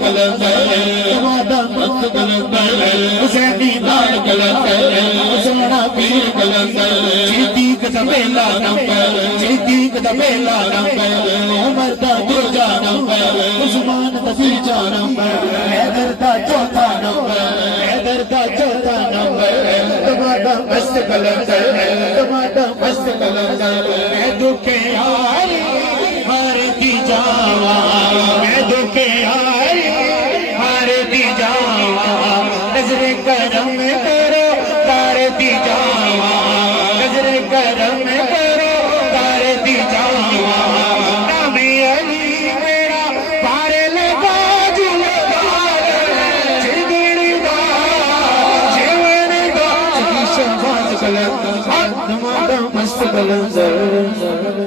کلندر مست کلندر حسینی لال کلندر سونا پیر کلندر صدیق دا پہلا نمبر صدیق دا پہلا نمبر عمر دا دوجا نمبر عثمان دا تیجا نمبر حیدر دا چوتھا نمبر حیدر دا چوتھا نمبر تمہارا مست کلندر تمہارا مست کلندر میں دکھے آئی ہار دی جاوا میں دکھے آئی ہار دی جاوا نظر کرم کرو تار دی جاوا نظر کرم کرو تار دی جاوا نام علی میرا پارے لگا جلدار جگڑ دا جیون دا شباز کلندر مست کلندر